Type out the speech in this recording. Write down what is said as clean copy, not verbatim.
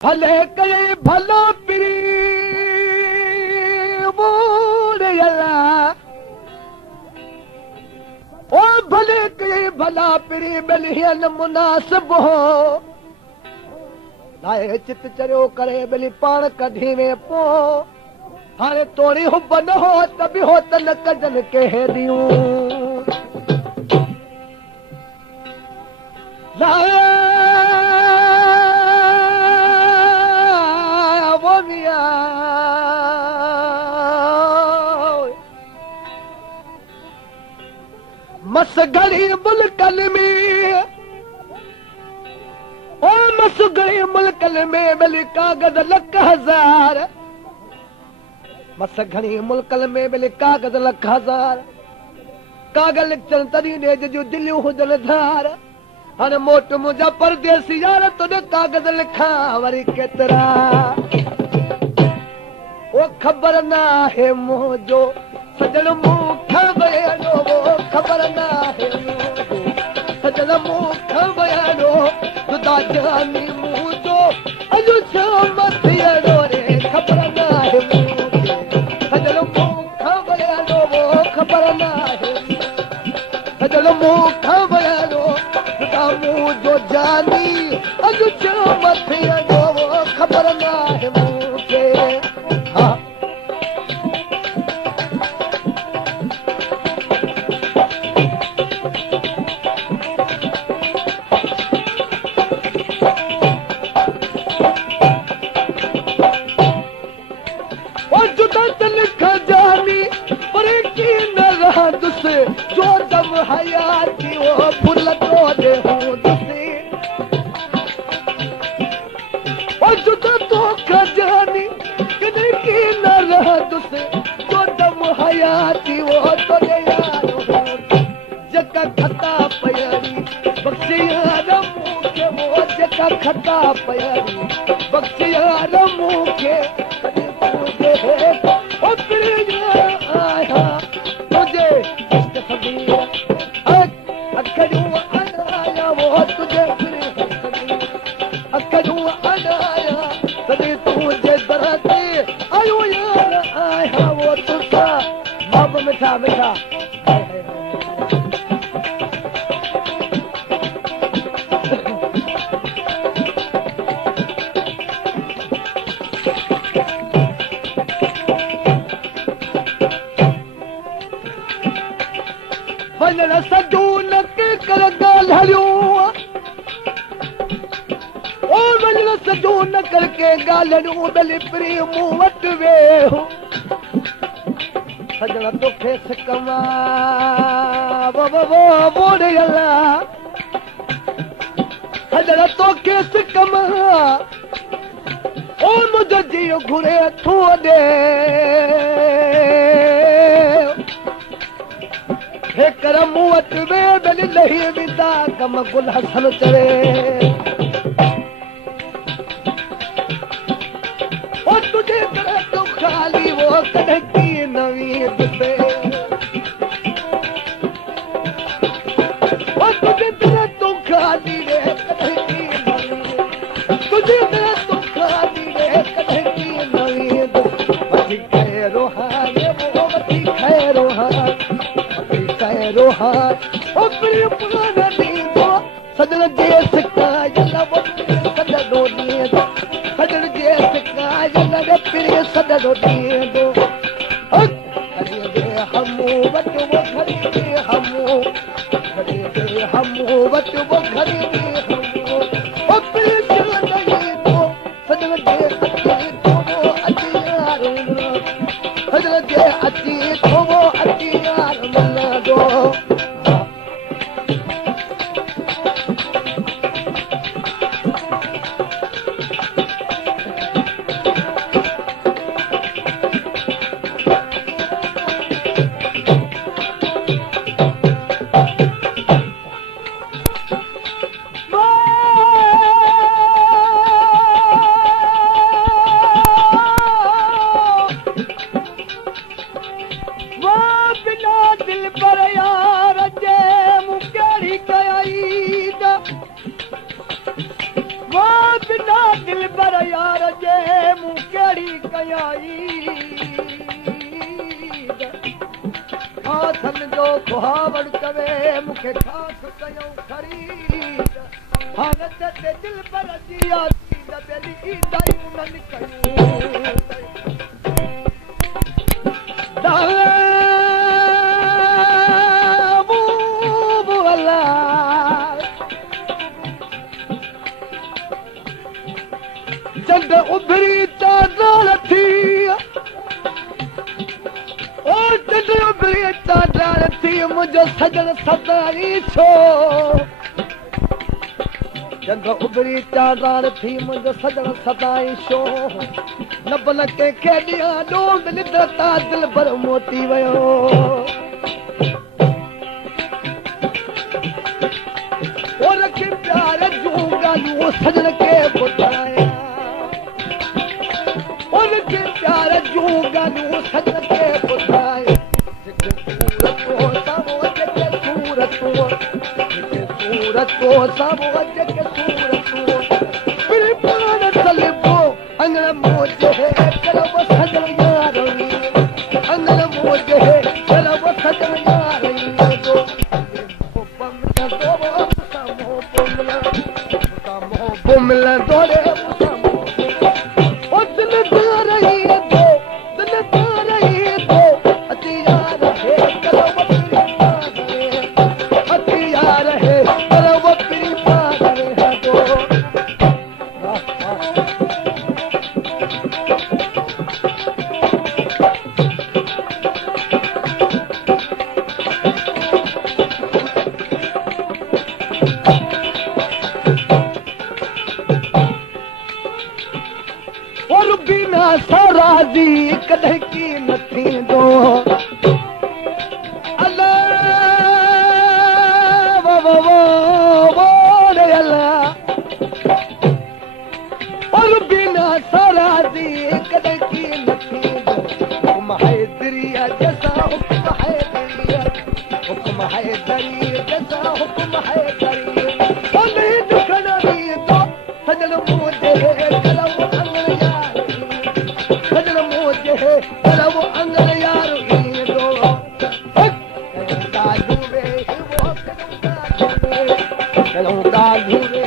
भले करे भला पिरी मोरे अल्लाह ओ भले करे भला पिरी बलियन मुनासिब हो लाए चित चरियो करे बलि पाण कढी में पो हाणे तोड़ी हुब न हो त बि हो त न कजन के दियूं मस घड़ी मुल्कन में ओ मस घड़ी मुल्कन में भली कागज़ लख हज़ार मस घड़ी मुल्कन में भली कागज़ लख हज़ार कागज़ लिखनि तॾहिं ॾे जो दिलियूं हुजनि धार हाणे मोट मुंहिंजा परदेसी यार तुंहिंजे कागज़ लिखां वरी केतिरा ओ ख़बर न आहे मुंहिंजो सजण मूं खबयानो ख़बर न आहे सजण मूं खबयानो जुदा जानी मुंहिंजो अॼु छा मथियड़ो रे ख़बर न आहे सजण मूं खबयानो ख़बर न आहे सजण मूं खबयानो जुदा मुंहिंजो जानी अॼु छा मथियड़ो ख़बर न आहे मूंखे हा जो दम हयाती वो फुल तो दे हूं तुसी ओ जुदा तो खजानी कदे की न रहा तुसे जो दम हयाती वो तो दे यारो जका खता पयारी बख्शियार मुखे वो जका खता पयारी बख्शियार मुखे कदे दे ओ प्रिय आया तुझे अखड़ू अनाया वो तुझे अखड़ू अनाया तॾहिं तुझे दर ते आयो यार आया वो तुसा बाब मिठा मिठा वञण सजो न के कर ॻाल्हि हलियो ओ वञण सजो न कर के ॻाल्हि हलियो भली प्री मूं वटि वेहो सजण तोखे सिकमा बोरे अल्लाह सजण तोखे सिकमा ओ मुंहिंजो जीउ घुरे थो ॾे कर मूं वटि वे भली लही वेंदा कम गुल हसन चवे ओ तुझे करे तो खाली वो कॾहिं की नवी ॾिसे ओ तुझे करे तो खाली रे कॾहिं की नवी तुझे करे तो खाली रे कॾहिं की नवी वठी खैरो हारे वो वठी खैरो हारे रोहार ओ प्रिय पुराना नींदो सजन जे सिकायल सजनो नींदो सजन जे सिकायल रे प्रिय सजनो नींदो अरे दे हमो वट वो घड़ी दे हमो घड़ी दे हमो वट वो घड़ी दे हमो ओ प्रिय सजन नींदो सजन जे अची तो अची यार सजन जे अची तो अची यार मन दो यार जे मूं कहिड़ी कयाई खासनि जो खुहावड़ चवे मूंखे ख़ासि कयूं ख़रीद हाणे ते दिल पर जी आसी न बेली ईंदाई उन्हनि कयूं चंड उभरी चादर थी ओ चंड उभरी चादर थी मुंहिंजो सजण सदाई छो चंड उभरी चादर थी मुंहिंजो सजण सदाई छो न बन कंहिंखे ॾियां ॾोंग निदता दिल भर मोटी वियो ओ रखी प्यार जूं ॻाल्हियूं सजण खे ॿुधायां उनके प्यार जूं ॻाल्हियूं सजण खे ॿुधाए जेके सूरतो सावो जेके सूरतो सावो जेके सूरतो पिरी पाण सलिबो अंगण मोजे चलो सजण यार अंगण मोजे चलो सजण यार बुमल दोरे और बिना साराजी कॾहिं की न थींदो अल्लाह वो रे अल्लाह और बिना साराजी कॾहिं की न थींदो हुकुम है दरिया जैसा हुकुम है दरिया हुकुम है दरिया जैसा हुकुम है दरिया ओ नहीं दुखना भी तो सजन मुझे कलम अंगन यार ईंदो करूं ॻाल्हियूं रे